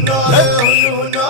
no, no, no.